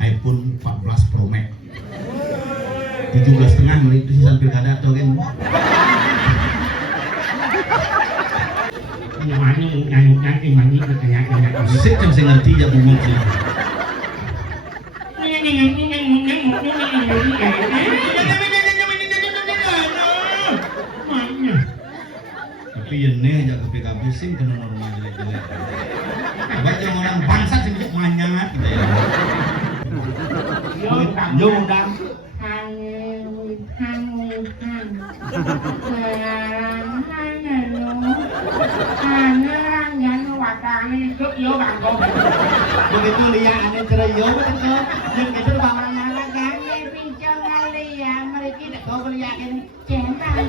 iPhone 14 Pro Max 17,5 menit itu sisa pilkada atau kan sik jam sing ngerti ya bungut sih tapi ini aja ke PKB sing kena normal jelek-jelek apa yang orang bangsa sih bisa manyangat gitu ya yo undang begitu lihat aneh cerayo betul yang itu bang kan pincang kali ya mereka tidak kau beliakin centang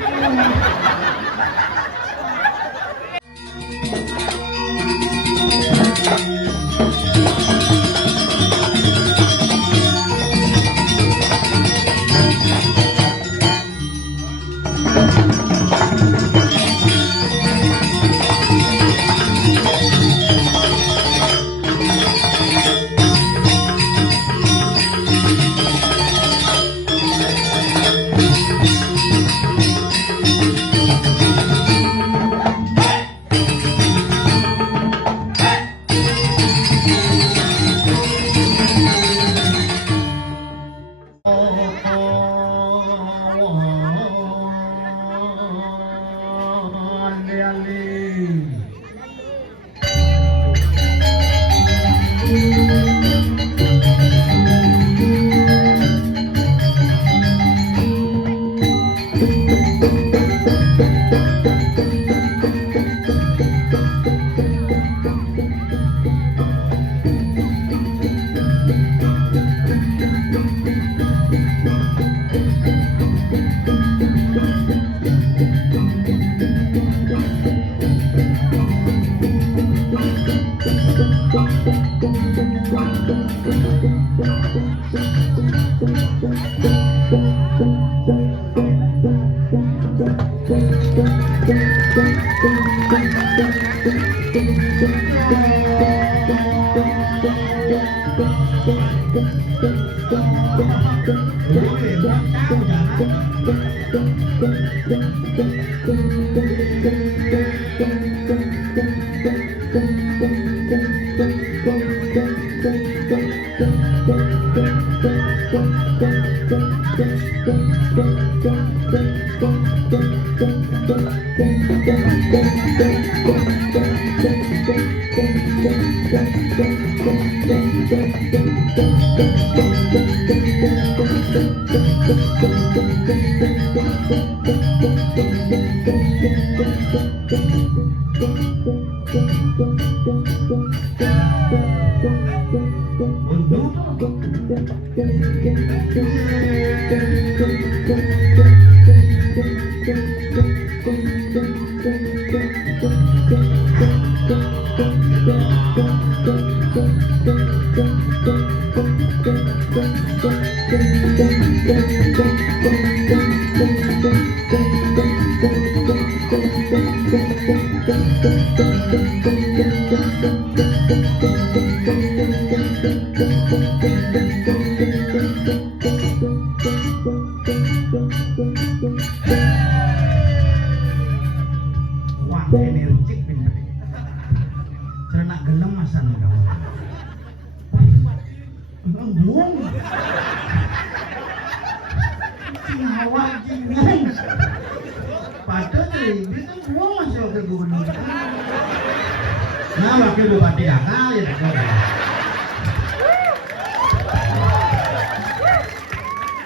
Nah, wakil bupati akal ya tak.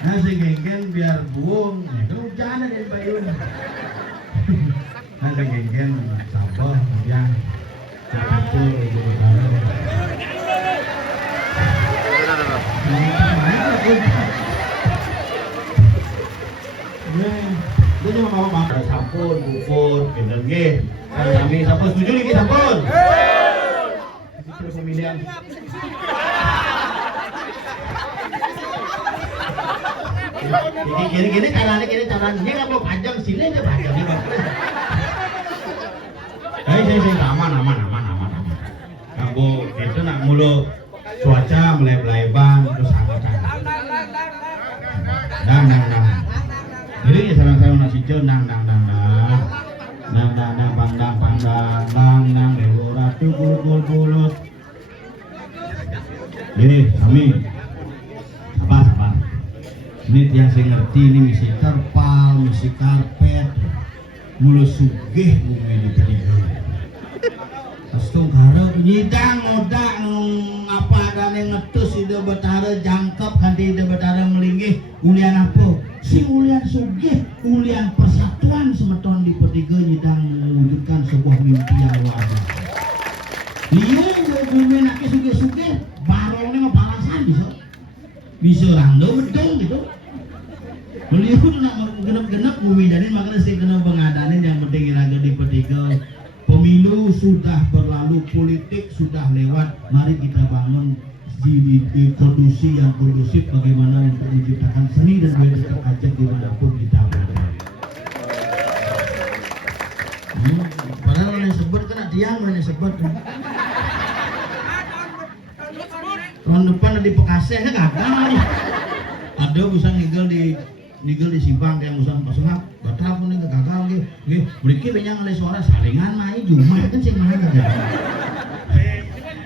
Nah, si genggen biar buang, itu jangan dari payung. Nah, si genggen sabar, yang itu itu dia cuma mau makan sampun, bubur, bener nggih. Kami sampun setuju niki sampun. Itu pemilihan. Gini caranya kalau panjang sini aja panjang nih Pak. Aman. Kamu itu nak mulu cuaca baca meleb-leban terus angkat dang jadi sareng-sareng nasi jon dang pandang dewa ratu gul ini kami sabar ini tiang saya ngerti ini misi terpal misi karpet mulai sugih bumi di Pedigo Astung karo nyidang ngodak apa adane ngetus ide betara jangkep kanthi ide betara melinggih ulian apa sing ulian sugih ulian persatuan semeton di Pedigo nyidang mewujudkan sebuah mimpi yang luar biasa iya bumi nake sugih-sugih barone ngepalasan bisa rando medong gitu beliau tuh nak genep-genep bumi dan makanya saya kena pengadanin yang penting iraga di Pedigo. Pemilu sudah berlalu, politik sudah lewat. Mari kita bangun di kondisi yang kondusif bagaimana untuk menciptakan seni dan budaya terajak dimanapun kita berada. Padahal yang sebut kan tiang yang sebut. Tahun depan di Bekasi kan gagal. Ada bisa ngigel di simpang yang usang pasang batal pun ini gagal gitu beriki banyak oleh suara salingan main cuma kan sih main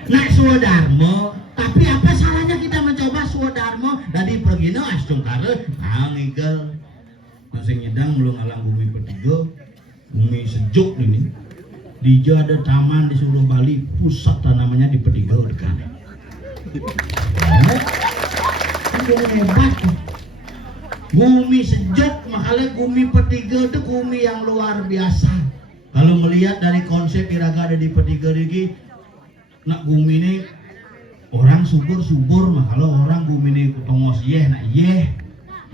nak swadharma tapi apa salahnya kita mencoba swadharma dari pergi no astung kare ngigel masih nyedang belum alam bumi Pedigo bumi sejuk ini di ada taman di seluruh Bali pusat namanya di Pedigo dekat itu hebat bumi sejuk, makanya bumi Pedigo itu bumi yang luar biasa. Kalau melihat dari konsep iraga ada di Pedigo ini, nak bumi ini orang subur, makanya orang bumi ini pengos nak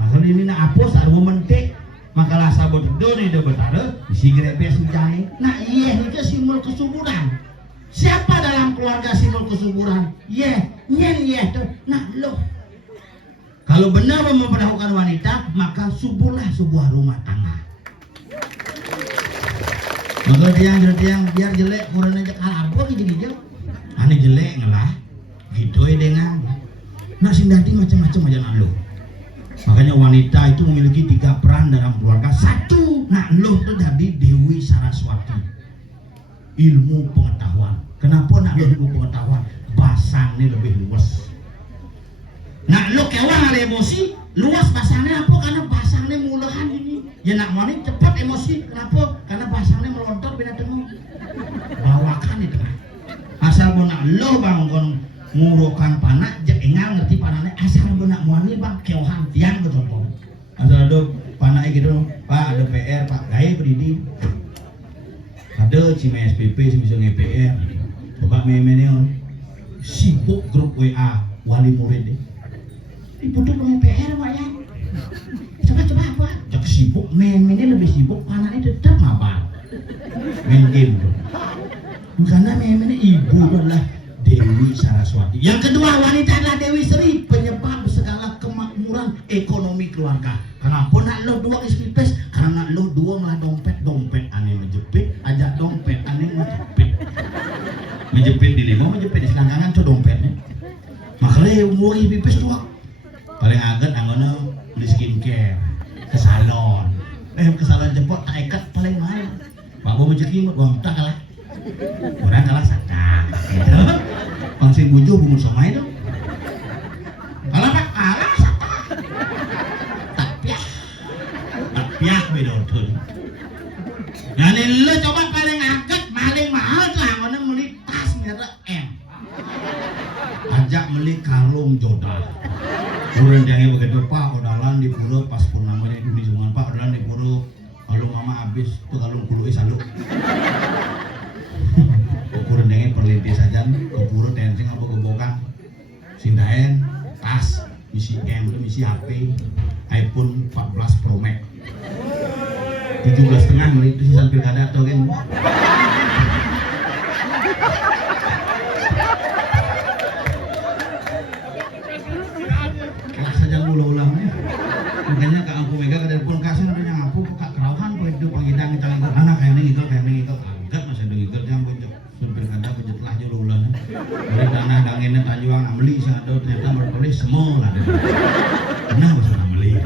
makanya ini nak apos arwa mentik, makalah sabot do nih do betara, isi grepe sujai, nak itu simbol kesuburan. Siapa dalam keluarga simbol kesuburan? Nyen tuh, nak loh. Kalau benar memperlakukan wanita, maka suburlah sebuah rumah tangga. Maka tiang biar jelek, kurang aja apa gitu. Ane jelek ngelah, gitu dengan. Nah sindati macam-macam aja nak lo. Makanya wanita itu memiliki 3 peran dalam keluarga. 1, nak lo itu jadi Dewi Saraswati. Ilmu pengetahuan. Kenapa nak lo ilmu pengetahuan? Basangnya lebih luas. Nah lo kewang ada emosi luas basangnya apa karena basangnya mulahan ini ya nak mani cepat emosi kenapa karena basangnya melontar bina tengok bawakan itu kan asal nak lo bangun ngurukan panak jangan ngerti panaknya asal nak mani bang kewahan tiang ke contoh asal ada panak gitu pak ada PR pak gaya berdiri ada cime SPP bisa nge-PR coba memennya sibuk grup WA wali murid deh ibu tuh punya PR Pak ya coba apa jak sibuk mainnya lebih sibuk panahnya tetap ngapa main game tuh karena mainnya ibu adalah Dewi Saraswati yang kedua wanita adalah Dewi Sri penyebab segala kemakmuran ekonomi keluarga kenapa nak lo 2 ispipes karena nak lo 2 malah dompet aneh menjepit ajak dompet aneh menjepit di limo menjepit di selangkangan tuh dompetnya makanya umur ispipes 2 paling agak anggona beli skincare ke salon jemput tak ikat paling mahal pak bawa rezeki buat tak kalah orang kalah sadar gitu pangsi bujo bungun somai itu kalah pak kalah sadar tak piah beda tuh nah ini lo coba paling agak paling mahal tuh anggona beli tas merek M ajak beli kalung jodoh Urang jangan begitu pak, odalan di pura pas purnamanya itu di sungai pak, odalan di pura kalau mama habis tuh kalau puluh saluk. Urang jangan perlintis saja, ke pura tensing apa kebokan, sindaen, tas, misi M itu misi HP, iPhone 14 Pro Max, 17,5 menit itu sisa pilkada atau kan? Ulah-ulahnya makanya Kak Angku Mega ke telepon kasih adanya ngapu Kak Kerauhan kok itu pangidang calon anak kayak ini angkat masih ada ngikut yang buncok supir kada buncet lah jauh ulahnya dari tanah danginnya tanjuang amli sih ada semua lah. Nah, usah beli.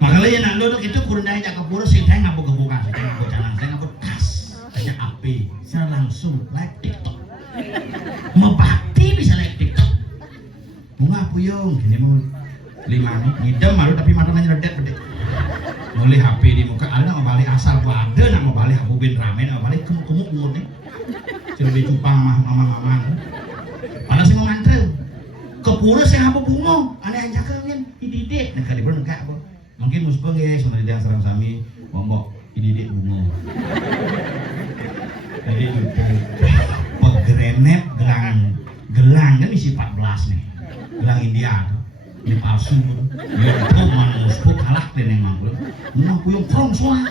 Makanya nak lo itu kurang dari jaga pura sih, saya ngabuk gebukan, saya ngabuk jalan, saya ngabuk tas, saya api, saya langsung live TikTok. Mau bakti bisa live TikTok. Mau ngapu yung, gini mau 5 nih, ngidam malu tapi matanya nyeredet bedek. Mulai HP di muka, ada mau balik asal ada, nak mau balik habubin ramen, mau balik kemuk mulut nih. Cerita cupang mama. Padahal saya mau ngantre, ke pura saya ngabuk bungo, aneh aja kan, ididit, nak kali berengkak apa? Mungkin musbeng ya, sama dia serang sami, ngomong ididit bungo. Jadi pegrenet gelang kan isi 14 nih, gelang India. Ini palsu, itu mana musuh kalah dan yang mampu, mau puyung krongsoan,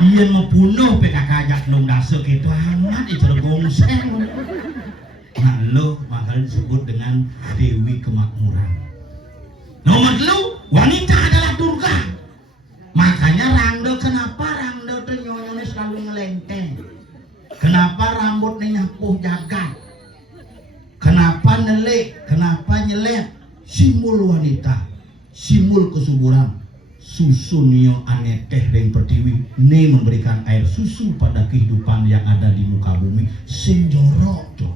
iya mau bunuh PKK ajak dong dasar gitu amat itu gongseng. Nah lo makanya disebut dengan Dewi Kemakmuran. Nomor lu wanita adalah Durga, makanya Rangdo kenapa Rangdo tuh nyonyolnya selalu ngelenteng, kenapa rambutnya nyapuh jagat, kenapa nelik, kenapa nyelet. Simbol wanita, simbol kesuburan, susu nio ane teh ring pertiwi, ne memberikan air susu pada kehidupan yang ada di muka bumi, senjorok tuh.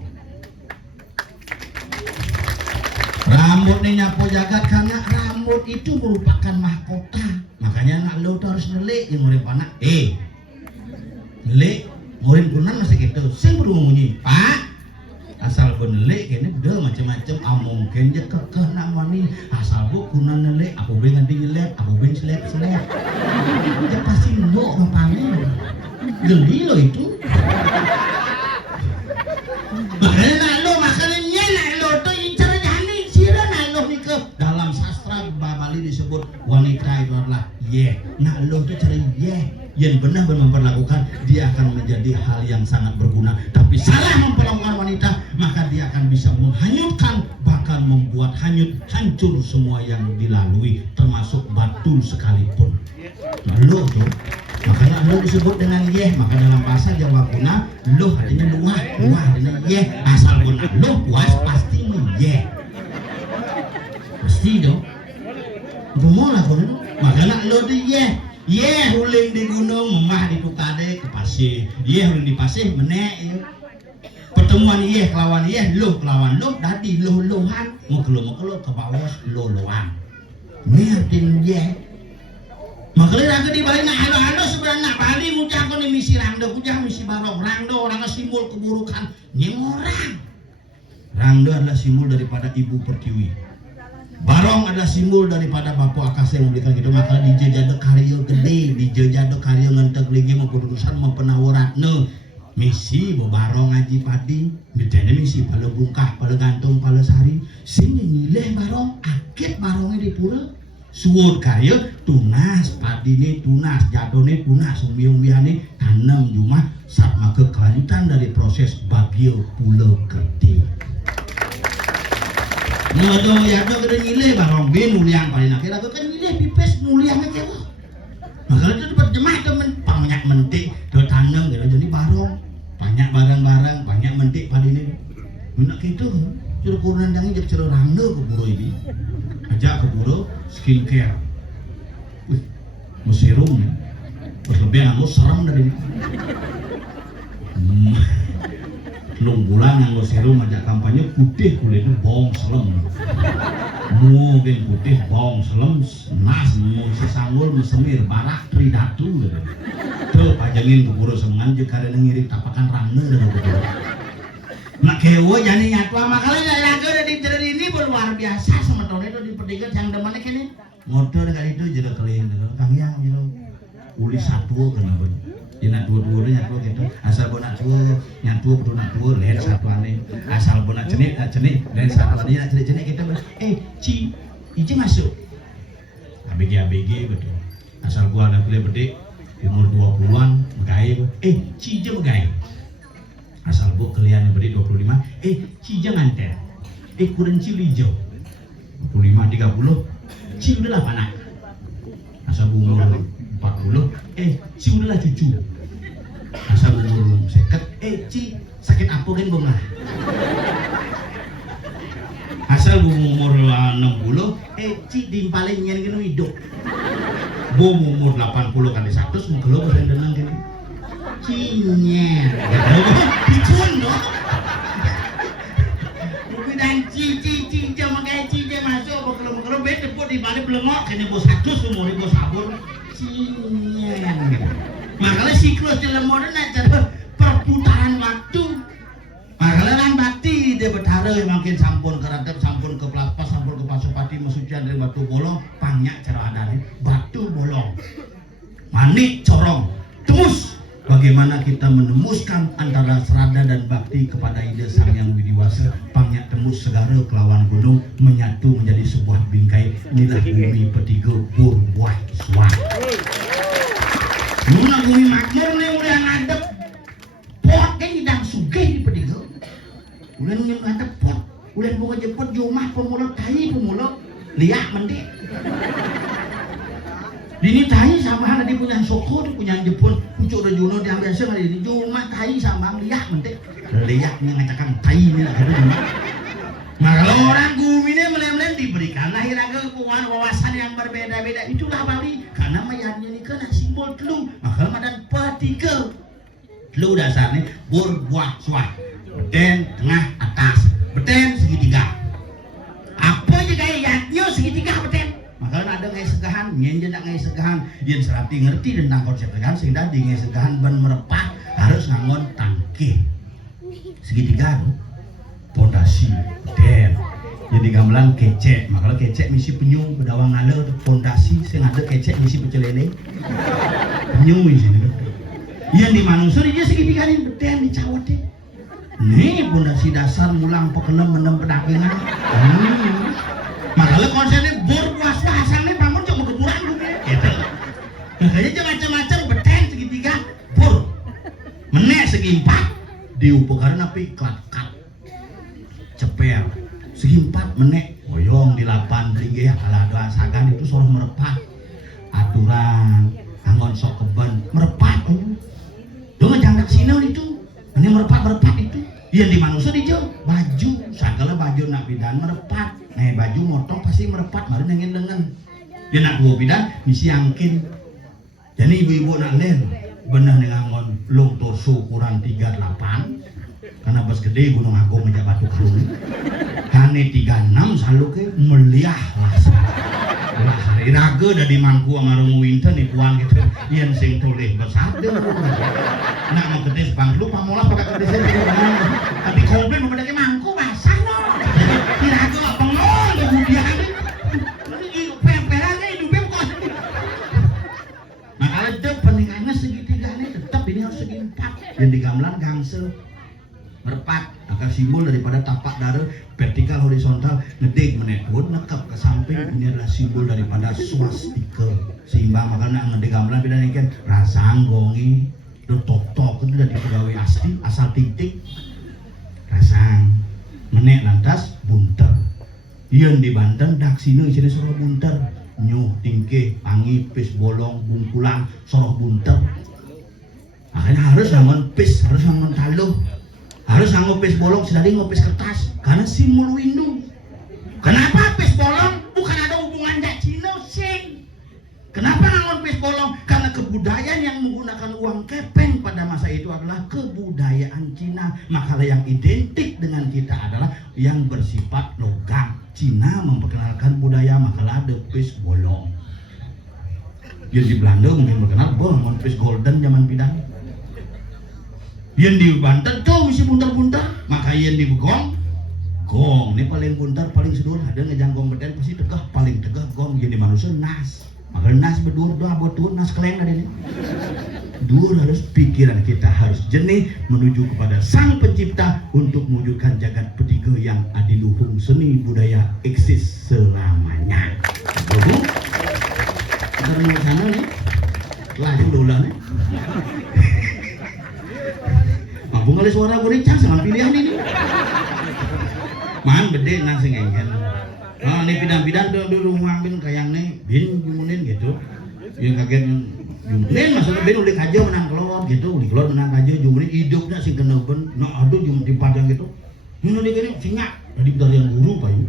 Rambut nih nyapo jagat karena rambut itu merupakan mahkota, makanya anak lo tuh harus nelik yang murid panak, nelik, murid kunan masih gitu, sing berumunyi, Pak. Asal pun nelik kene udah macam-macam mungkin je kekeh nak wani asal bu kunan nelik aku ben nganti nyelet aku ben selep dia pasti ndok ngapain geli lo itu makanya nak lo tuh cara jani sira nak lo ni ke dalam sastra Bali disebut wanita itu adalah nak lo tuh cara yang benar memperlakukan dia akan menjadi hal yang sangat berguna, tapi salah memperlakukan wanita maka dia akan bisa menghanyutkan, bahkan membuat hancur semua yang dilalui termasuk batu sekalipun. Lo tuh makanya lo disebut dengan maka dalam bahasa Jawa kuna lo artinya luah artinya asal guna lo puas pasti pasti dong gemolah kono makanya lo tuh huling di gunung, memah di tukade ke pasir. Huling di pasir menek. Pertemuan kelawan lo kelawan lo, dadi lo-lohan, mukelo ke bawah lo-lohan. Ini artinya makanya raga di balik nak halo sebenarnya Bali ngucapkan ini misi Rangdo, kujang misi Barong. Rangdo orang simbol keburukan, orang. Rangdo adalah simbol daripada Ibu Pertiwi. Barong adalah simbol daripada Bapak Akasa yang memberikan gitu, maka di jejado karyo gede, di jejado karyo ngentek lagi mau kedudusan mempenawaran misi barong ngaji padi, bedanya misi pada bungkah, pada gantung, pada sari, sini nilai barong, akit barongnya di pura, suwur karyo tunas, padi ini tunas, jado ini tunas, umbi-umbiane tanam cuma saat maka kelanjutan dari proses bagio pulau gede. Nodo ya do gede nyile barong bin muliang paling akhir aku kan nyile pipes muliang aja kok. Makanya itu dapat jemaah temen banyak mentik do tanam gitu jadi barong banyak barang-barang banyak mentik pada ini. Menak gitu curug kurandangnya jadi curug Rangdo ke buru ini. Ajak ke buru skincare. Serum ya. Terus lebih anu serem dari ini. Lung bulan yang lo serum ajak kampanye putih kulitnya bong selem mungkin putih bong selem nas mau sesanggul semir barak tridatu gitu tuh pajangin keburu semangan juga ada ngirim tapakan Rangdo dengan keburu nak kewo jadi nyatwa makanya lagu dari ini luar biasa sama tahun itu di pertigaan yang demannya kene motor dengan itu jadi kalian kang yang gitu uli satu kenapa nak dua-dua nyatu gitu asal bona tua nyatu kudu natua lain satu aneh asal bona cenik lain satu aneh nak cenik kita Ci masuk ABG betul asal gua ada kuliah bedek umur 20-an megay Ci je megay asal gua kalian bedek 25 Ci jangan teh kurang Ci hijau 25 30 Ci udah 8 anak asal umur 40 Ci udahlah cucu asal umur seket Ci sakit apa kan bang lah asal umur 60 cik dimpaling nyen kene hidup umur 80 kali 100 mengelo bosen denang kene cinyen dicun dong dan cici jaman kayak cici masuk kalau beda pun di balik belengok kene bos 100 umur bos sabun cinyen makanya siklus dalam modern cara perputaran waktu makanya lan bakti dia bertara makin sampun ke radep sampun ke pelapas sampun ke pasupati mesucian dari batu bolong panyak cara adane batu bolong manik corong tembus bagaimana kita menemuskan antara serada dan bakti kepada ide sang yang widiwasa panyak tembus segara kelawan gunung menyatu menjadi sebuah bingkai inilah bumi petigo burbuah suah nuna bumi makmur nih udah ngadep pot kan tidak sugih di petigo udah ngadep pot udah bunga jemput jumah pemulung tai pemulung liak mendek dini tai sama ada di punya soko di punya Jepun pucuk rejuno diambil semua di cuma tai sama liak mentek liaknya ngacakkan tai ini lah nah kalau orang bumi ini melem-lem diberikan lahir kekuatan wawasan yang berbeda-beda itulah Bali karena mayatnya ini kena simbol telu maka madan petiga telu dasarnya berbuah suah beten tengah atas beten segitiga apa juga yatnya segitiga beten makanya ada ngai segahan, nyenjen nak ngai segahan, yang serati ngerti tentang konsep segahan sehingga di ngai segahan ban merepat harus ngangon tangke segitiga tuh pondasi den jadi gamelan kecek makanya kecek misi penyung bedawang ngaler pondasi sing ada kecek misi pecelele penyung misi yang di manusia dia segitiga ini beden dicawat deh nih pondasi dasar mulang pekenem menem pedagangan makanya konsepnya berpuasa asalnya bangun cuma keburan gitu makanya macam-macam beten segitiga bur menek segi empat diupakan api klat-klat ceper segi empat menek boyong di lapan tinggi ya kalau ada asagan itu suruh merepat aturan angon sok keben merepat dengan jangdak sinau itu ini merepat itu yang di manusia dijauh baju segala baju nak bidan merepat nah baju motong pasti merepat baru nengin dengan dia nak dua bidan misi angkin jadi ibu-ibu nak len benar nengangon long torso ukuran 38 karena bas gede gunung agung aja batu kerung kane 36 selalu ke meliah lah hari raga dari mangku sama rungu winter nih puan gitu yang sing toleh bersada nak mau gede sebang lu pamolas pakai gede sih tapi komplain mau pakai mangku basah no jadi raga gak pengol kemudian ini pemperannya hidupnya bukan nah kalau itu peningkatnya segitiga ini tetap ini harus segi empat yang di gamelan gangsel merpat akan simbol daripada tapak darah vertikal horizontal ngedek menekut nekap ke samping ini adalah simbol daripada swastika seimbang makanya ngedek gamelan beda kan rasang gongi do tok itu dari pegawai asli asal titik rasang menek lantas bunter yang di Banten dak sini sini soroh bunter nyuh tingke pangi pis bolong bungkulang soroh bunter makanya harus ngangon pis harus ngangon taluh harus ngopis bolong sedari ngopis kertas karena simbol windu kenapa pis bolong bukan ada hubungan jak Cina sing kenapa ngopis bolong karena kebudayaan yang menggunakan uang kepeng pada masa itu adalah kebudayaan Cina makalah yang identik dengan kita adalah yang bersifat logam Cina memperkenalkan budaya makalah ada pis bolong yang di Belanda mungkin berkenal bolong pis golden zaman pidang yang di Banten tuh mesti buntar-buntar maka yang di Begong gong ini paling buntar paling sedur ada ngejanggong beden pasti tegah paling tegah gong yang di manusia nas maka nas berdur doa buat turun nas keleng ada ini dur harus pikiran kita harus jernih menuju kepada sang pencipta untuk mewujudkan jagat petiga yang adiluhung seni budaya eksis selamanya betul kita menuju sana nih laju dolar nih Bung kali suara goricang sama pilihan ini. Man gede nang sing engen. Ah ini pidan-pidan dulu ngambil kayang nih bin jumunin gitu. Yang kaget jumunin maksudnya bin ulik aja menang keluar gitu, ulik keluar menang aja jumunin hidupnya sing kena ben. Nah aduh jum di padang gitu. Mun ulik ini singa dari yang guru payu.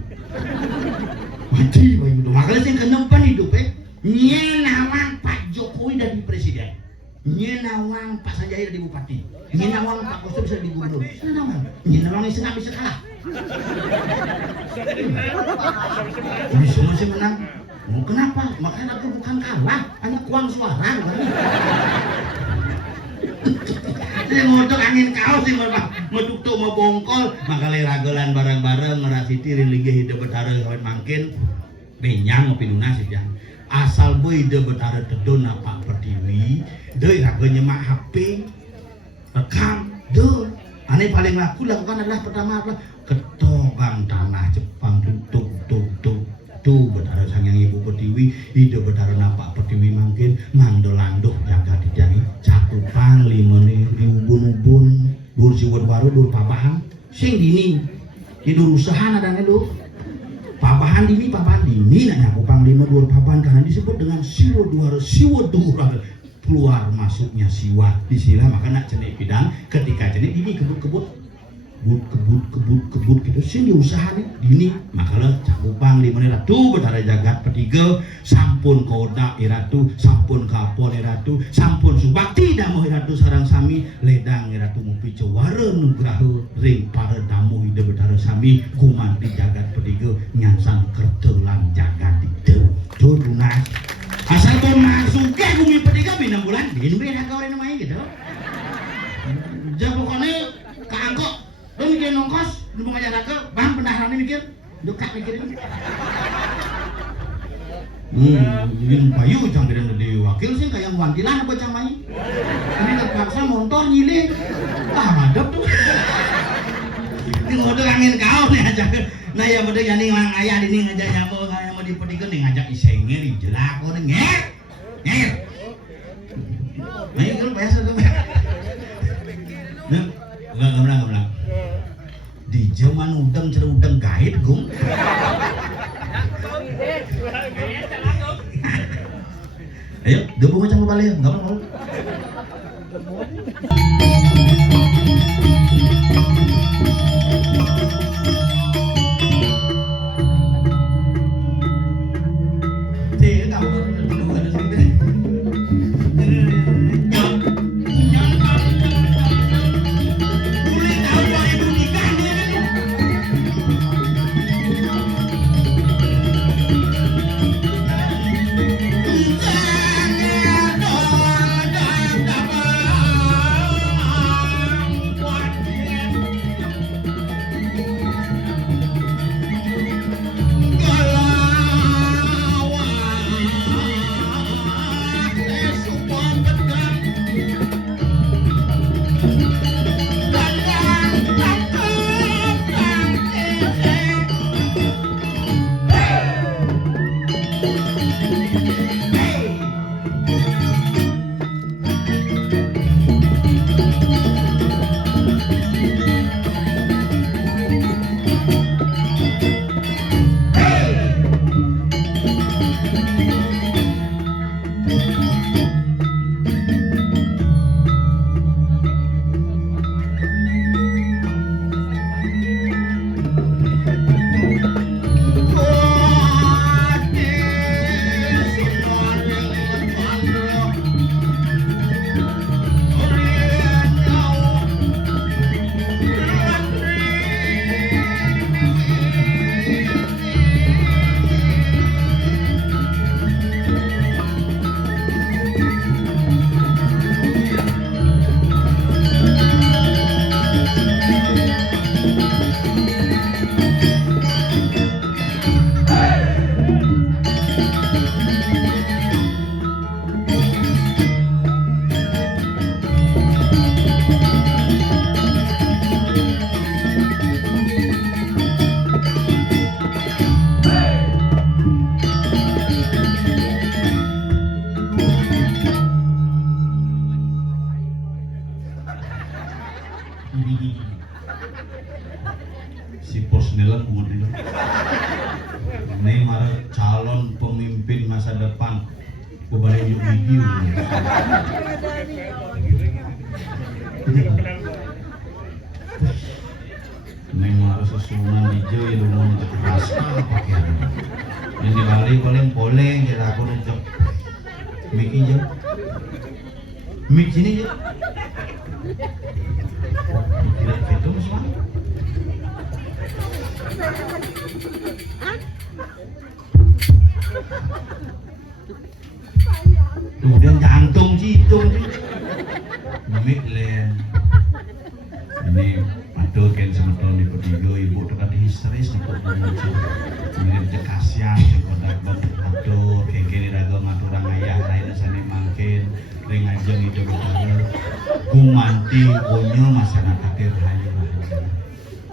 Mati bayu do. Makanya sing kenempan hidup nyenawang Pak Jokowi jadi presiden. Nyenawang Pak Sanjaya jadi bupati. Nyenawang Pak Koster bisa jadi gubernur. Nyenawang ini senang bisa kalah. Ini semua sih menang. Kenapa? Makanya aku bukan kalah, hanya kuang suara. Ini ngotok angin kau sih meduk tuh mau bongkol, makanya ragelan bareng-bareng ngerasiti religi hidup betara kawin mangkin benyang ngopi lunas ya. Asal boy hidup betara tedon apa pertiwi, doi raga nyemak HP, rekam, doi. Aneh paling laku lakukan adalah pertama adalah ketokang tanah Jepang tutup tuh betara sang yang ibu pertiwi hidup betara napak pertiwi mangkin mandolanduk jaga dijangi cakupan limone diubun-ubun dur siwet baru dur papahan sing dini hidur usaha nadanya lu papahan dini nanya kupang lima dur papahan karena disebut dengan siwo duar keluar masuknya siwa di sila makanya cenek bidang ketika cenek ini kebut gitu sini usahanya dini makalah cakupang limone ratu betara jagat petiga sampun koda iratu sampun kapon iratu sampun subakti damu iratu sarang sami ledang iratu mupi cewara nugrahu ring para damu hidup betara sami kuman di jagat petiga nyansang kertelan jagat itu tuh lunas asal kau masuk ke bumi petiga bina bulan bin bina kau ini namanya gitu jagokannya keangkok lo mikir nongkos, lu mau ngajar ke bang pendaharan ini mikir, duka mikirin. Jadi bayu cang kira di wakil sih kayak wantilan apa cang main. Ini terpaksa motor nyilih, hadap tuh. Ini ngode angin kau nih aja. Nah ya bener jadi orang ayah ini ngajak nyamuk kayak mau dipetikan nih ngajak isengnya di jelak, kau nger. Nah itu biasa tuh. Enggak benar. Di zaman udang cerah udang gaib gum. Ayo, gabung macam apa lagi? Enggak mau. Si pos nelan kemudian ini marah calon pemimpin masa depan kembali yuk video ini marah sesunan hijau yang mau menjadi rasa pakaian Yang di Bali poleng kira aku udah mik aja. Mik sini aja. Kira gitu semua. Kemudian jantung citung mik le ini aduh kan semeton di pertiga ibu dekat histeris untuk memuji mirip kasihan sekodak aduh kayak gini raga maturang ayah lain sana makin ring ajeng itu betul gumanti onyo masyarakat rahayu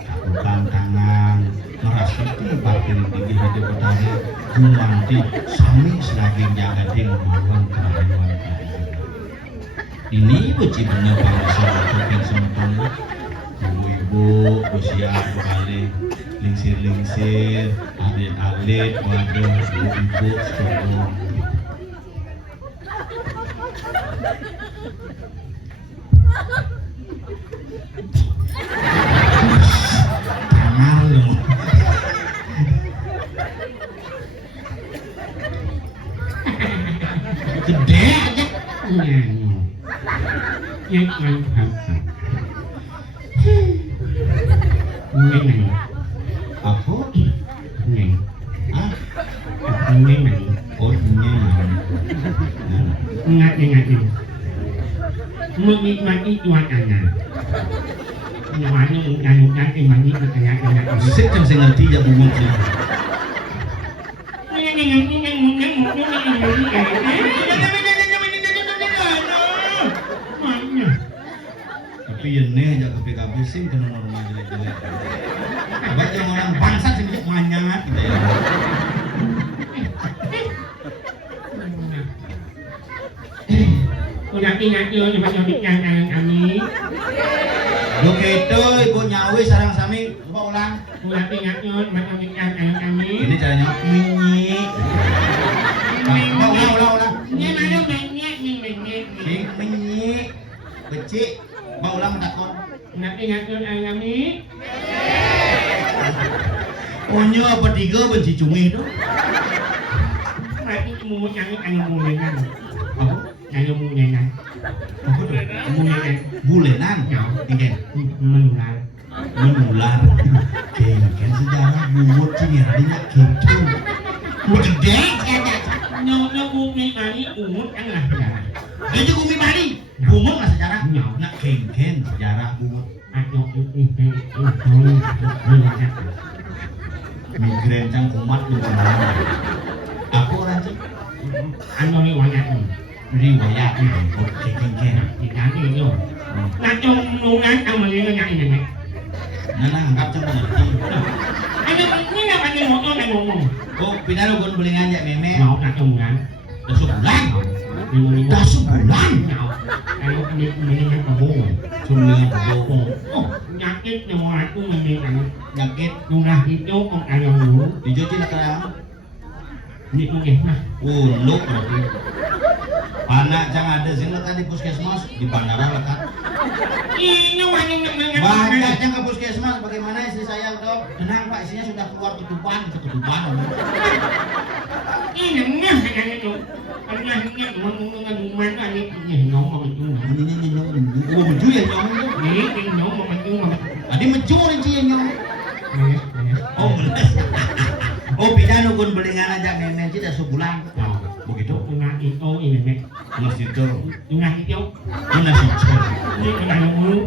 cakupan tangan merasuki parkir tinggi hidup petani gumanti sami selagi jaga di membangun kerajaan ini uji bener bangsa token semeton ibu-ibu usia kembali lingsir-lingsir alit-alit waduh ibu-ibu sekolah malu gede aja Yang này aku này ah nghe này oh ini ngắt đi mati cuan ana nyawanya mungkin mani katanya sik jam sing ngerti ya bumut sih tapi ini aja KPKB sih kena normal jelek-jelek banyak orang bangsa sih bisa manyangat gitu ya udah ingat yo coba yang kami lo gitu ibu nyawi sarang sami coba ulang udah ingat yo coba yang kami ini caranya minyi ulang ini mana minyi minyi becik mau ulang takon udah ingat yo yang kami onyo apa tiga benci cumi itu mati mau yang mulai kan apa yang mulai kan apa tuh mulai kan bulenan tinggal menular kengken sejarah buat sini adanya kengken buat gede nyonya bumi mani umut kan lah sejarah itu bumi mani bumut lah sejarah nak kengken sejarah bumut atau migren cang kumat lu sebenarnya aku orang sih anu riwayat riwayat oke kengken nanti itu nah trong nungan kamu lihat yang ini nana anggap cang mengerti ini apa yang ngomong oh pindah lu gon belingan ya meme mau nak nungan dah sebulan ini dah sebulan ayo ini kan kamu sebulan berdoa oh nyakit yang mau aku mendengar nyakit nungan itu om ayam dulu dijual nak kerang ini mungkin nah lu berarti anak jangan ada sih lekat di puskesmas di bandara lekat ini wanita banyaknya ke puskesmas bagaimana istri saya dok tenang pak isinya sudah keluar ketupan ini dengan itu karena ini ngomong-ngomong rumah kan ini ngomong itu ini gua meju ya nyong ini ngomong itu tadi meju sih yang nyong oh pindah nukun belingan aja meme sih dah sebulan begitu nungan itu ini nih nggak situ nungan itu mana sih ini menang dulu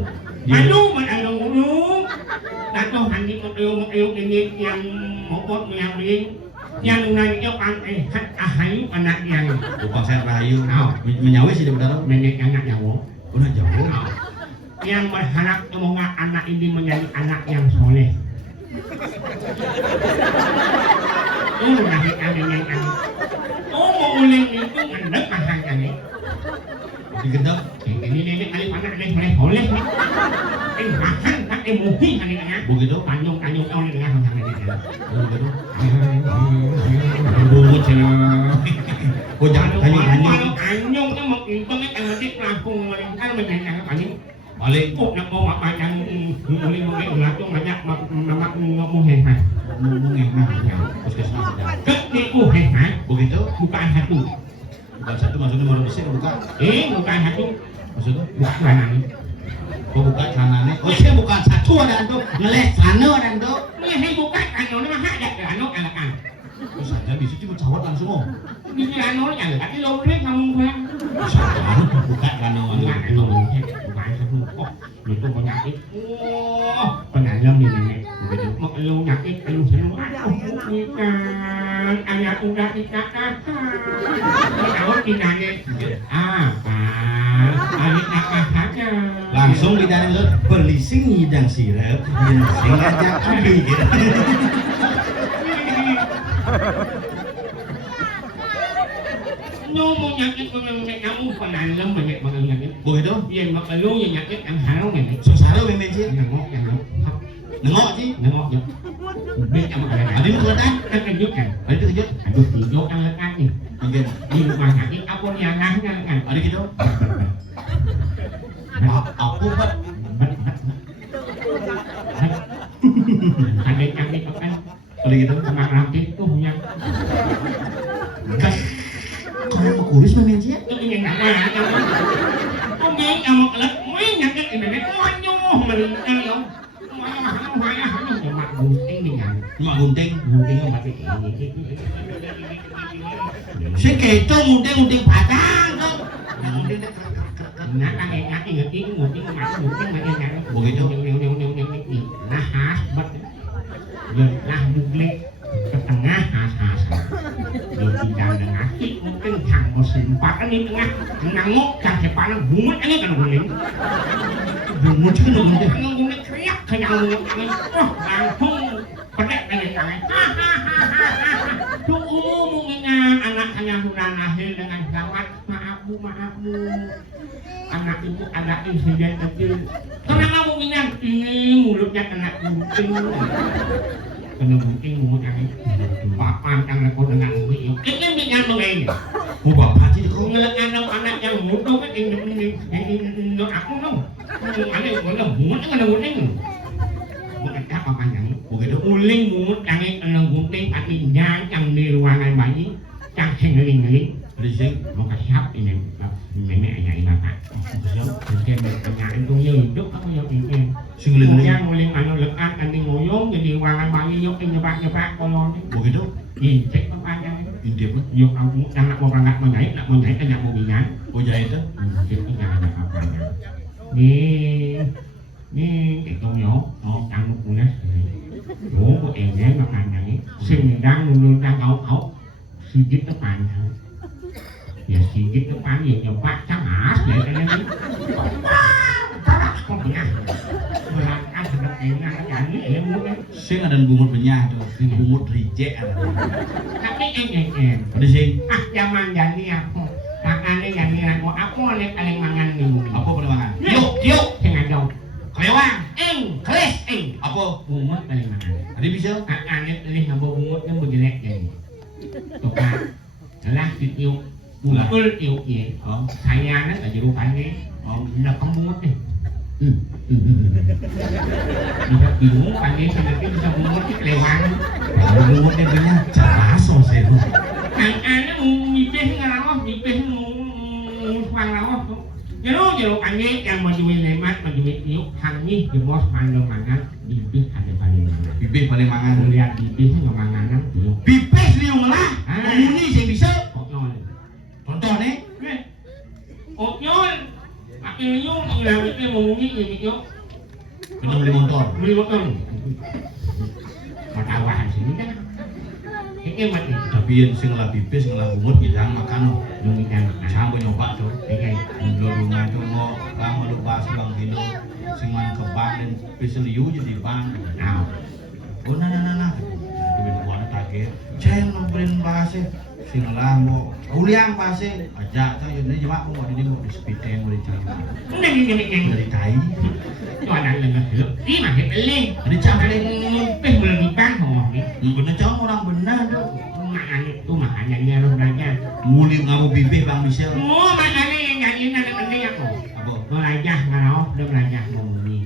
aduh menang dulu atau handi mau ini yang mokot yang ini yang nungan itu kan ahayu anak yang bukan saya rahayu menyawi sih benar menjadi anak jauh udah jauh yang berharap semoga anak ini menjadi anak yang soleh udah kita dengan mau uling itu ngendek masakan ini digendap ini nenek kali panak nenek soleh makan tak emosi kali ya begitu kanyung tahun dengan masakan ini begitu bumut sih oh jangan kanyung itu mau hitung itu nanti langsung mereka menjadi apa ini balik kok nak mau apa yang boleh mengenai banyak ngomong hebat ngomong enak puskesmas ketiku Begitu? bukan satu. Bukan satu maksudnya mau besar buka. Bukan satu. Maksudnya? Bukan kanan. Oh buka celananya. Oh saya bukan satu ada tuh. Ngeles celana ada tuh. Ini saya bukan kanan ini mah ada kanan kan. Terus saya bisa cuma cawat langsung om. Di kanan ya tapi lo ini kamu kan. Buka celana Bukan satu. Oh itu penyakit. Oh penyakit nih nenek. Begitu. Mau lo nyakit lo selalu bukan. Ayah udah tidak kakak. Tahu tidaknya. Adik kakak saja. Langsung ditanya itu belising ngidang sirap, belising aja api gitu. Mau nyakit kamu penanam banyak banget nyakit. Begitu? Biar mak lu yang nyakit yang harau nyakit. Susah lo memang sih. Nengok Nengok sih. nengok ya. Biết sama cái này. Ada itu lekat. Kan kejut kan. Ada itu kejut. Aduh kejut yang lekat nih. Oke. Di rumah sakit apa yang kan kan. Ada gitu. Aku buat. Ada yang itu kan. Ada gitu. Sama rambut itu punya. Kalau mau kuris memang sih. Itu yang apa? Không biết ông lật mấy nhặt cái này nó nhu mình ăn không? Không phải mặt buồn tiếng đi nhận. Mak gunting. Buồn tiếng không phải cái Saya keco gunting padang tuh. Gunting nát ăn em nát cái tiếng một tiếng mặt em nhận. Begitu. Nah khas bắt giờ là được lên ke tengah khas giờ tidak ada ngasih mungkin kang bersimpat ini tengah nangok kang sepanan bungut ini kan guling bungut juga gunting. guling kriak kenyang oh langsung pedek dari tangan tunggu mengingat anak hanya sudah lahir dengan selamat maaf bu anak ibu ada insiden kecil kenapa mengingat ini mulutnya kena gunting kena gunting mulut yang papan yang lekor dengan mulut ini minyak mengenai Oh bapak sih kok. ngeliat anak yang muda kan ini aku dong ada yang muda mulut kena gunting mulut apa panjang Begitu. uling mulut yang kena gunting artinya yang di ruangan bayi yang ngeling Berising. mau kasih hap ini neneknya ini bapak mungkin pertanyaan itu ya hidup aku yang ini Singling. nguling anu lekat nanti ngoyong jadi ruangan bayi yuk nyepak kolon Begitu. cek panjang Intip. yuk aku nak mau berangkat mau naik nak mau bingan Oh jahit tuh. cek jangan ada apa-apa ini cái con nhỏ đang lúc này bố của em nhé mà bạn này sinh đang luôn đang ấu suy dứt các bạn thôi giờ suy dứt các bạn nhiều quá chắc hả để cái này không bị ăn mà ăn thì được tiền ăn cả những em muốn đấy Sing ada bungut benyah tuh. Bungut reject ada. tapi em Berising. zaman jadi aku makannya jadi aku oleh kalian mangan nih Apa pada makan? yuk dengan dong Kelewang. keles Apa? bungut kalian mangan Ada bisa? makannya pilih ngambil bungutnya bejelek jadi suka lah yêu bungkul yêu gì Oh. saya nó là dụ phải nghe là không bungut đi Dia bingung panggil nanti bisa bungut di kelewang Bungutnya benyah. Caraso saya. Ang-ana mipih nga raw, mipih musuhan raw. Jero panggil yang majuin lemat, majuin iuk, hangi, jebos mandong mangan, bibih ada paling mangan. Bibih paling mangan. Lihat bibih nga manganan, iuk. Pipes liung lah. Muni saya bisa. Oknyol. Contoh nih. Oknyol. Pakai iuk, ngilang itu mengunggi, iuk. Kena beli motor. Beli motor. Matawahan sini kan. Ini mati. Tapi yang sing lah pipes ngelah bungut kita makan. Yung ikan makan. Sampai nyoba tuh. Oke. Belum rumah itu mau kamu lupa selang kilo. Singan kebang dan pipes liu jadi bang. Nào. Oh nah. Itu buat target. Ceng ngobrolin bahasa. Sing lah mau uliang bahasa. Ajak tuh ini cuma mau di mau di sepiteng mau dicari. Ini. Dari tai. Cho anh là được. Tí mà hiện lên. Ada campur. Cái mười đi bán hồ này. Bener cowok orang benar tuh. Makanya dia lu belajar. Nguli ngamu bibih bang Michel. Oh, makanya yang nyanyi nanti penting aku. Apa? Lu belajar nggak Lu belajar ngomongin.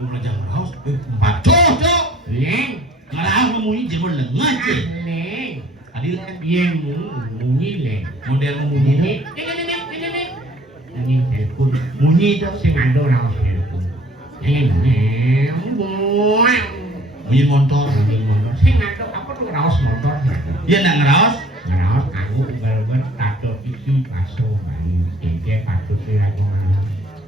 Lu belajar ngeraus? Empat. Cok. Leng. Ngeraus ngomongin jadi lengah sih. Leng. Ada dilek. Iya munyi le. Model munyi. Ini telepon. Munyi itu. Sing ando raos telepon. Munyi motor. Sing ando apa tuh raos motor? Iya nang ngeraos. Raos aku ber tato iki paso bani. Iki patut lagu mana?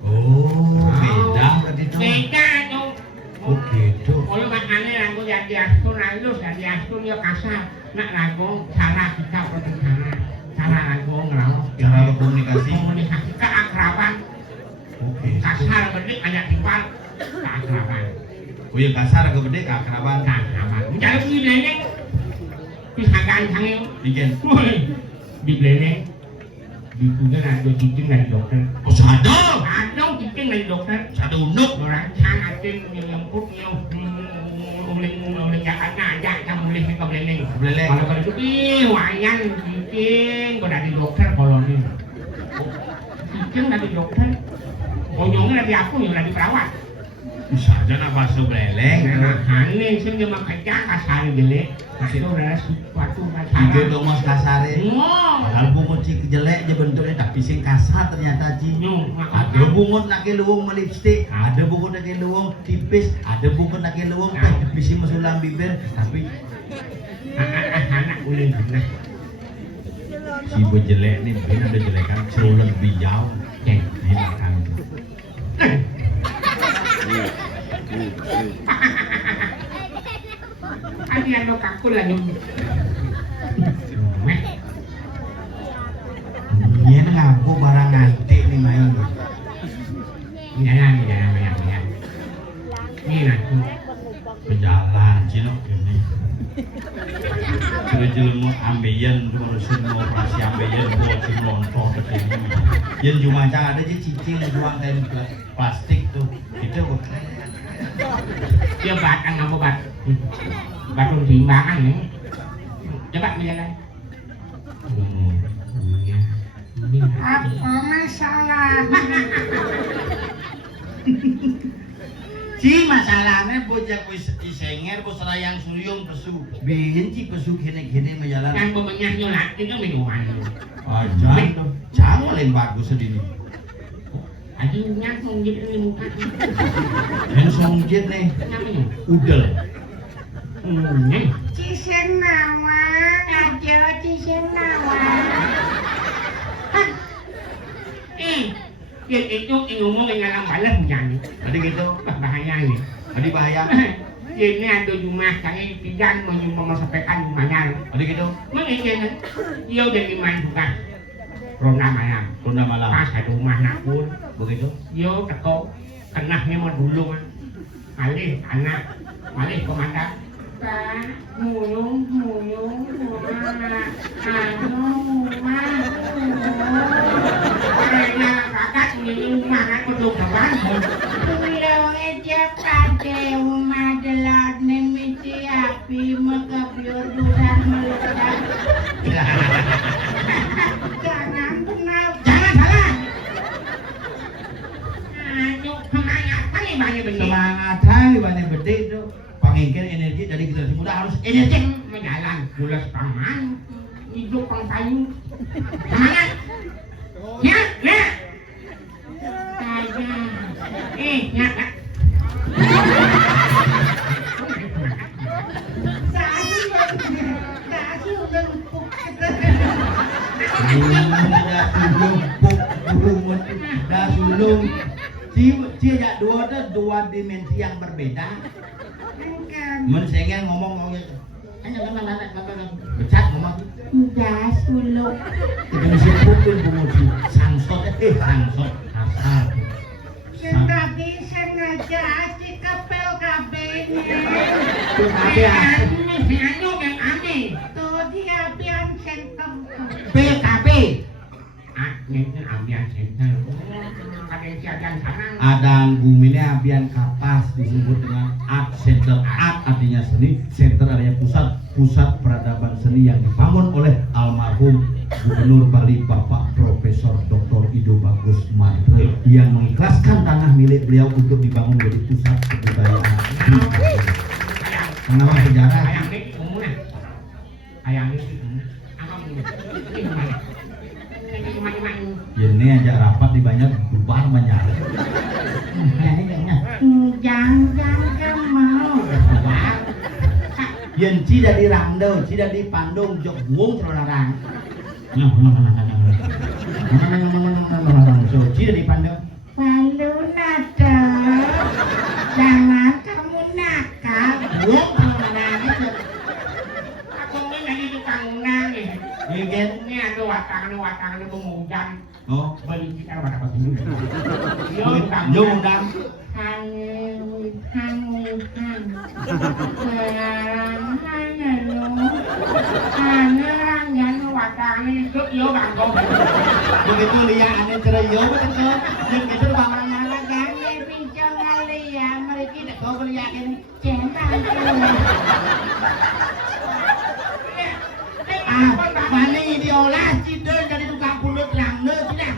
Oh, beda berarti itu. Beda tuh. Oh gitu. Kalau makanya lagu jadi astun halus, jadi astun ya kasar. Nak lagu cara kita berbicara, cara lagu ngeraos. Cara berkomunikasi. Komunikasi keakraban. Oke. Kasar bedik aja timpal keakraban. Oh ya kasar ke gede keakraban. Keakraban. Mencari di belengeng. Bisa gancangnya. Bikin. Di belengeng. Di punya ada cicing dari dokter. Oh sado. Ada cicing dari dokter. Sado unuk. Orang sangat nyemput uling jakarta aja kamu boleh ke belengeng. Belengeng. Kalau kalau itu wayang cicing kok dari dokter kalau ini. Cicing dari dokter. Bonyongnya dari aku yang dari perawat. Bisa aja nak bakso beleng. Nah, ini sih dia makan kasar gele. Itu adalah suatu Itu kasar. dong mas kasare. Ngomong. Padahal bungut sih jelek aja bentuknya tapi sing kasar ternyata Ci. Ada bungut nak luwung melipstik, ada bungut nak luwung tipis, ada bungut nak luwung bisi mesulam bibir tapi Anak ulin benar. si jelek nih mungkin ada jelekan jauh lebih jauh. Ini makan. Ani ano kaku lah yung. Iya ngaku barang ngantik nih main. Yan. Ini nanti. Berjalan cilok ini. Sudah jelemu ambeien cuma semua operasi ambeien buat semua nonton begini. Yang cuma ada aja cicing juang kain plastik tuh itu bukan. Dia batang apa bat? Batu timbangan nih. Coba menjalan. Apa masalah? Si masalahnya bocah kuis isenger bos rayang suryung pesu. Bihin ci pesu kene-kene menjalan. Kan pemenyah nyolat itu minuman. Aja tuh. Jangan lain bagus sedini. Aduh nyambung gitu di muka. Dan songjit nih. Namanya? Udel. Cisen nawa, aja cisen nawa. Itu ngomong yang ngalang balas menyanyi. Tadi gitu. Bahaya ini. Tadi bahaya. Ini ada rumah saya tidak mau sampaikan rumahnya. Tadi gitu. Mungkin dia udah main bukan. Ronda malam. Ronda malam. Pas ada rumah nakun. Begitu. Dia teko kenahnya mau dulu kan. Malih anak, malih komandan. Pak, muyung, karena kakak ini rumah aku tuh kawan. Pulau aja pada rumah delat nemiti api mekabiur duran meledak. Jangan kenal, jangan salah. Aduh, semangat kali banyak benih. Semangat kali banyak bedek tuh. Pengingkir energi dari generasi muda harus energi. Menjalan, bulas paman, hidup pangkayu. Semangat. Ya, ya. Ya. Dua dimensi yang berbeda. Mensengnya ngomong becat ngomong. Udah suluk. Kita mesti pukul penguji sangsot sangsot asal. Tadi sengaja aja kapel kabelnya. Anu yang aneh. Tuh dia apian center. PKB. Ini apian center. Adang buminya apian kapas disebut dengan art center. Art artinya seni, center artinya pusat peradaban seni yang dibangun oleh almarhum Gubernur Bali Bapak Profesor Dr. Ido Bagus Matre yang mengikhlaskan tanah milik beliau untuk dibangun menjadi pusat kebudayaan. Kenapa sejarah? Ayang ini umumnya. Ayang ini Ini aja rapat di banyak bubar banyak. Jangan mau. Yen cida di rangdo, cida di pandung jok buung terlarang. So cida di pandung. Lalu nada. Jangan kamu nakal. Buung terlarang itu. Aku ini lagi tukang unang ya. Ingin. Ini ada watang pemujang. Oh, Beli kita pada pas ini. yo undang. Hang. Begitu lihat aneh cerai yo betul. Yang itu bang kau beli yakin mana diolah cider jadi tukang pulut langde tidak.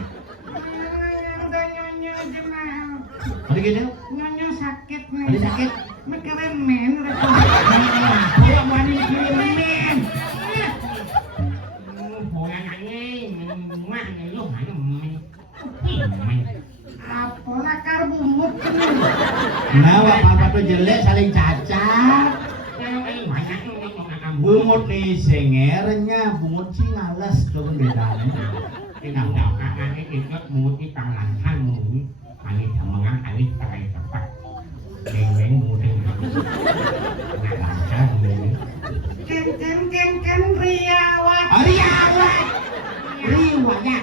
Ada gini? Nyonya sakit Ada nih. sakit? Mikirin men. Kalau mau dikirim men. Apa nakar bumut ini? Nah, apa tuh jelek saling cacat. Bungut nih sengernya, bungut sih ngales tuh bedanya. Ken riawat. Riawat, riwanya.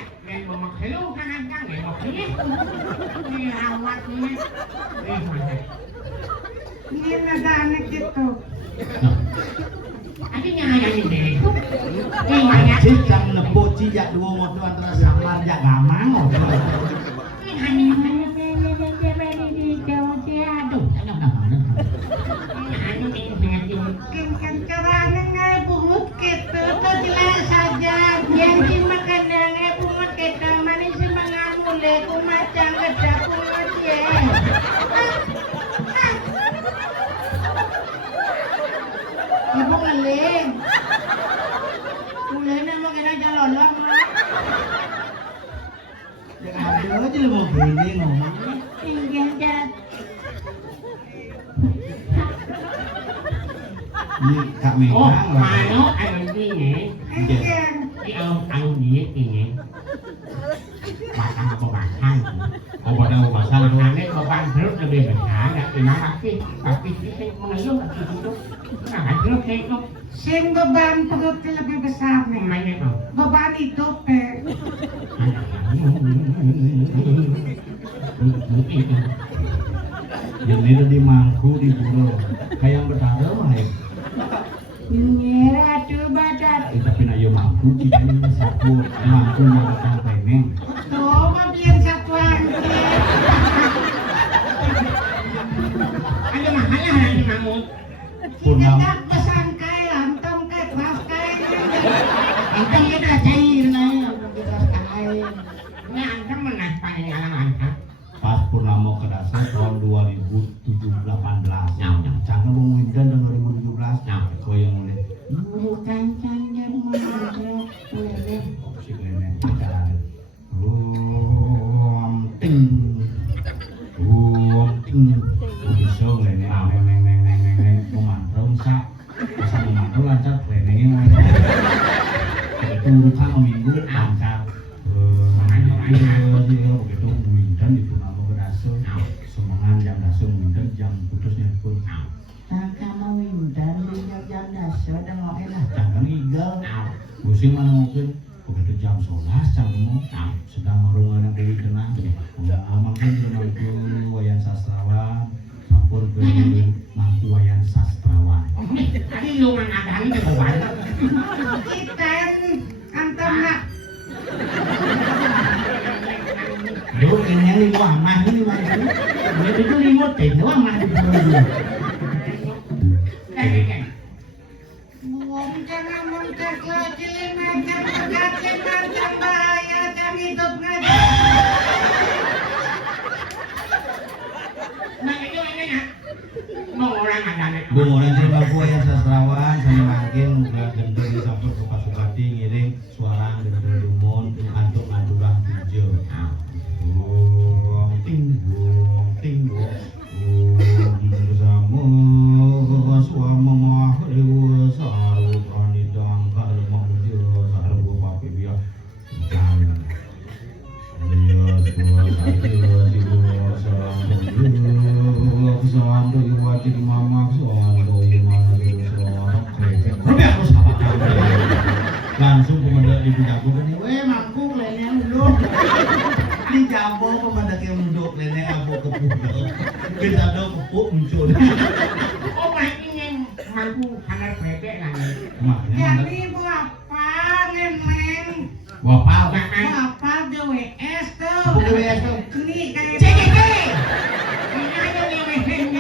Ini ada anak gitu. Cicak nebuk cicak dua motor antara samar jak gamang. Ken caranya ngai bungut gitu tuh jelas saja. Yang dimakan ngai bungut gitu manis mengamule kumacang kedak bungut ya. Ibu ngeling. Mulai nama kena jalan lah. Aduh aja lu mau gini ngomong. Tinggal jat. Ini Kak Megang lah. Oh pada mau pasang tuh. Sing beban perut lebih besar nih. Beban hidup Yang ini di mangku di pulau. Kayak yang bertanda mah ya. Aduh badan. Tapi nak yo mangku kita ini satu mangku yang akan peneng. Tuh mah biar satu lagi. Ada masalah ini kamu. Kita tak pesan kaya, antam kaya, keras kaya. Angkat kita cair nih, kita kaya. Ini anda menapa yang alam-alam? Pas Purnama Kedasa tahun 2018. Jangan ngomongin dan 2017. Kau yang mulai. Bukan canjar mengadrok lele. Si nenek jalan. Ting. Ting. Bisa nenek neng memantau sak. Masa memantau lancar neneknya. Itu kan minggu lancar. Begitu windan di Purnama Kedasa. Semangan jam dasar windan jam putusnya pun. Kamu windan jam dasar dan mau enak. Jangan igal. Musim mana mungkin begitu jam 11 jam sedang merungan yang dari tenang. Enggak mungkin mampu wayan sastrawan, sampur ke mampu wayan sastrawan. Tadi lu mengadani ke bawah. Kita antam nak. Lu ini yang lima mah ini mah. Itu lima teh doang mah di pulau. Buang jangan muncak lagi macam pegatin macam bahaya jam hidup ngaji. Nah itu ini mau orang adane. Bung orang sih mampu wayan sastrawan sama makin gendel di sampur ke Pasupati ngiri langsung pemandak ibu jago kan weh mangkuk lainnya duduk di jabo pemandak yang duduk lainnya abu kepudok kita ada kepuk muncul Oh, ini mampu handal bebek lah. Jadi bapak neneng bapak bapak DWS tuh. DWS tuh. Ini kayak CGT. Ini aja DWS CGT.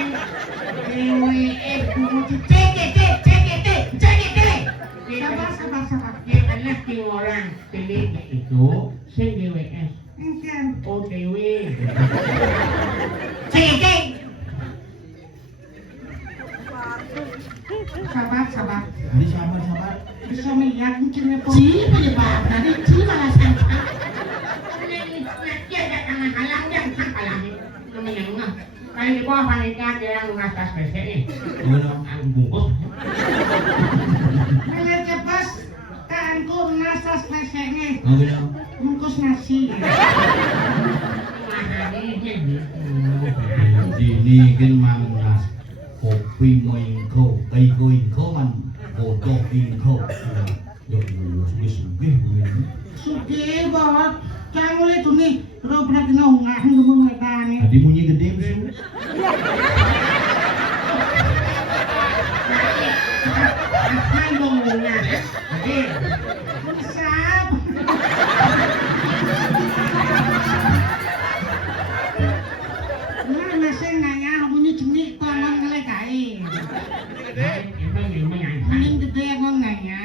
Sabar. Yang anak di orang televisi itu CGWS. Enggak. Oh, Dewi. CGT. Sabar. Ini sabar Bisa melihat mungkin apa? si penyebab tadi si malah santai Dia ada tangan halang yang tak halang. Namanya kalau di bawah panitia dia yang ngasas pesek nih. Bungkus. Dengan cepat kanku nasas peseknya. oh gitu Bungkus nasi. ini kan mangas kopi moingko cây goingko man bodoh ingko yo suge Sugi bawa kamu itu nih, lo berarti nongah ngomong mereka nih. tadi bunyi gede musuh Hai ngomongnya. Siap. Nah, masih nanya bunyi cemik tolong ngelekai. Mending gede ngon nanya.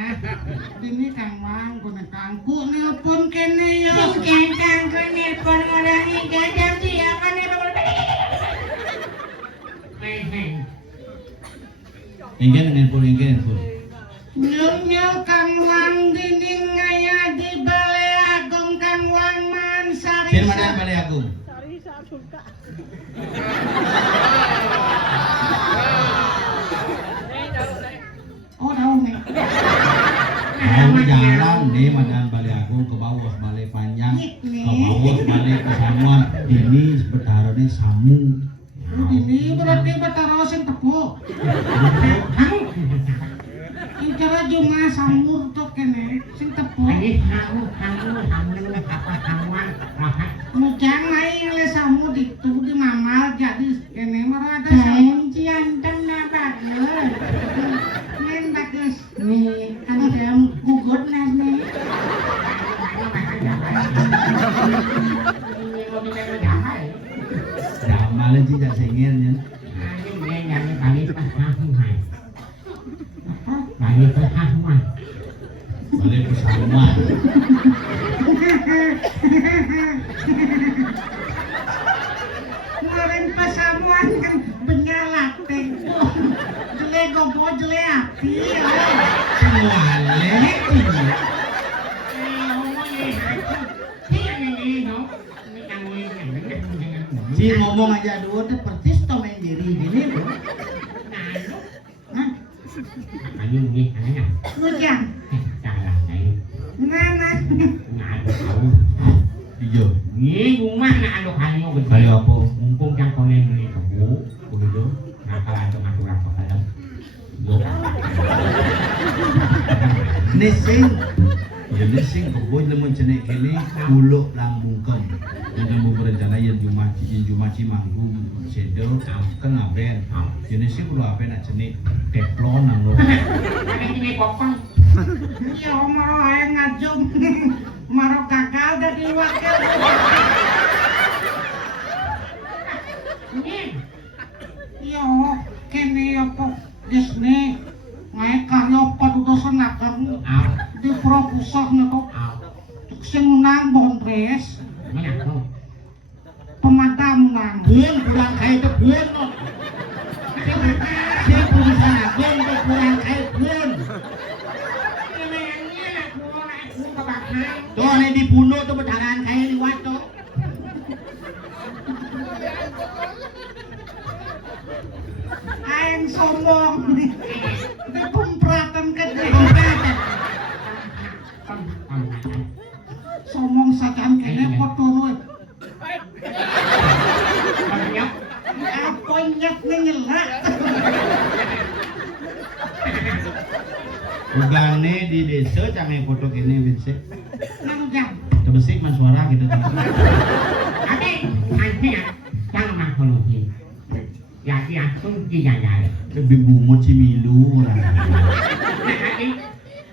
Ini Kang Wang, kuna kangku nelpon kene yo. Kangku nelpon orang ini gadam siapa nih? ingin pun Nyul Kang Wang dinding ngaya di Balai Agung Kang Wang man sari. sir mana balik aku Oh, tahu nih. mau jalan nih madan balik aku ke bawah balik panjang ke bawah balik ke samuan ini sebenarnya samu Ini berarti batarosin tepuk. Incara cuma samur tuh kene sing tepuk. Ini kamu apa kawan? Mujang lain le samu ditu di mamal jadi kene marah ada samu cianteng na bagus. Nen bagus. Nih kan jam gugut nas nih. malah tidak sengir ya balik ke samuan Kemarin pas samuan kan benyalak tempo. Jele gobo jele api. semuanya si ngomong aja dulu tuh persis to main diri gini bro Mujang. Ngana. iya Ini rumah nak ada kayu gede. kayu apa Mumpung yang kau ini kebu, begitu. Nah kalau ada aturan kepada, yo. nising ya nising keboy lemon cenek kini kuluk lambungkem yang mau berencana yang jumaci manggung sedo kan ngaben ya nising perlu apa nak cenek teplon nang lo Ada ini kopong. Ya maro ae ngajum. Maro gagal dari wakil. Ini, Yo kene apa desne ngae karya padudosaken di propusah niku sing menang Bondres mana tu? pemadam nang. bun kurang kaya itu bun no si perusahaan agung itu kurang kaya bun Ini aku kebakar. tuh ini dibunuh tuh berdaraan kaya liwat tuh Aing sombong. Di pempratan gede. Sombong sajan kene foto nuh. Apa nyet nyelak. Ugane di desa canggih foto kene bisa. Nang jam. Terbesik man suara gitu. Ate, anjing, jangan makhluk. Jadi aku tidak ada. Lebih bumut cimilu orang. Ate,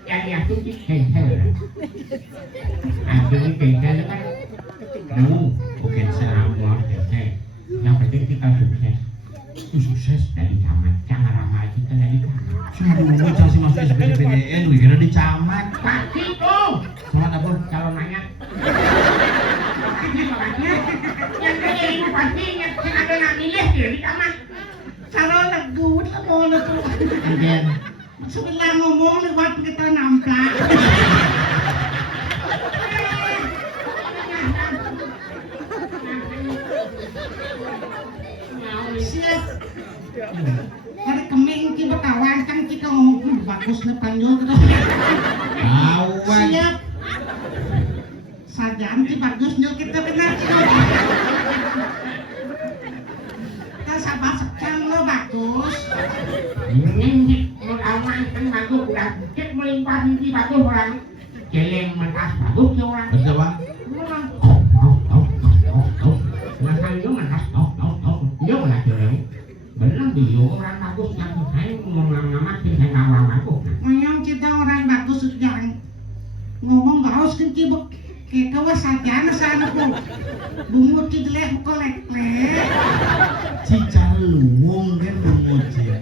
jadi aku tidak. Aku tidak kan. Oke saya. Semua sukses. Yang penting kita sukses. Sukses. Dari camat, jangan ramai kita dari camat. Cuma bumut masih masuk SPDPDN, wih kira di camat. Pasti tuh. Camat apa? Kalau nanya. Yang kaya ini pastinya ada nak milih dia di camat. Kalau lagu lah mau na tuh. Kemudian Sebelah ngomong lewat kita nampak. Siap. Hari keming kita kawan kan kita ngomong bagus na panjol kita. kawan. Siap. Sajam ki bagus nyo kita benar. Kita sabar sekang lo bagus. Ini orang kan bagus udah cek melimpah di bagus orang. Celeng mentas bagus ya orang. Betul bang? Orang. Masa itu mentas. Dia malah celeng. Benar dia orang bagus yang saya ngomong-ngomong saya ngawang bagus. Ngomong kita orang bagus jangan ngomong gaus kan kibuk. Kayak kawas saja na sana ko. Bumut ki dilek ko lek-lek. Cicar luwung kan bumut sih.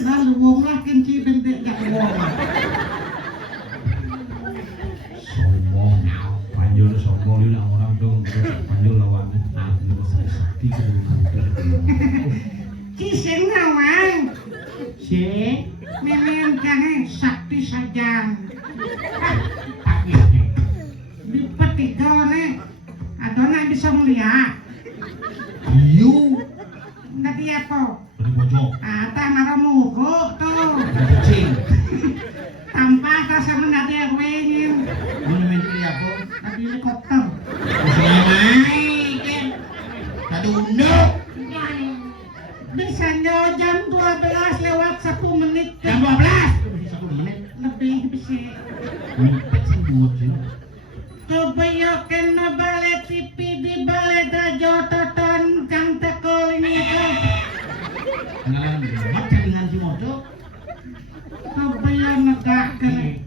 Na luwong lah kan ki bende jak wong. Sombong. Panjul sombong dia nak orang dong. Panjul lawan. Nah, dia besar sakti ke Ki sing nawang. Si. Memang jangan sakti saja. Tapi Di petiga ne. Adona bisa melihat. You. Nanti apa? Beri bojok. Ata maramugo tuh. Kucing. Tanpa rasa menadi awengin. Mana menteri apa? Tadi helikopter. Selama. Tadi unduk. Bisa jam 12 lewat 1 menit. Jam 12. Masih 10 menit. Lebih bisa. Mipet sih buat sih. Kebayokan na balai TV di balai Dajo Toton Kang Tekol ini ko. Kenalan banget dengan si motor. Kebayo nagakal.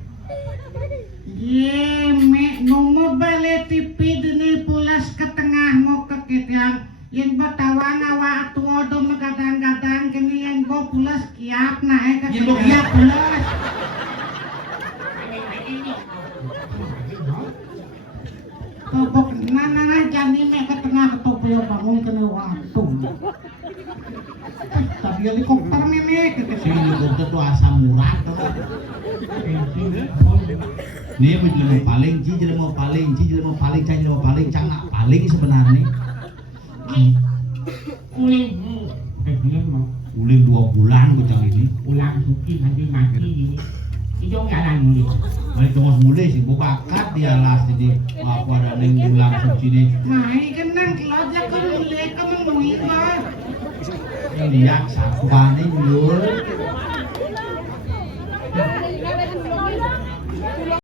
Ye me nungo balai TV dini pulas ke tengah mo kekitian. Yang bertawang awa atuo do magadang-gadang kini yang go pulas kiap na ke. Yang go kiap pulas. Tobok nana jani me ke tengah ketopo bangun kena waktu. Tapi helikopter meme ke Si helikopter tuh asam murah tuh. Nih jelema paling, jelema paling, cang paling sebenarnya. Uling 2 bulan bocah ini. ulang suki nanti mati gini. Itu jalan dulu. Balik tengos mulai sih, buka kat dia las di apa ada neng ulang suci nih. Mai kenang keloja ko mulai ka mangui ko. Lihat sapan ini lur.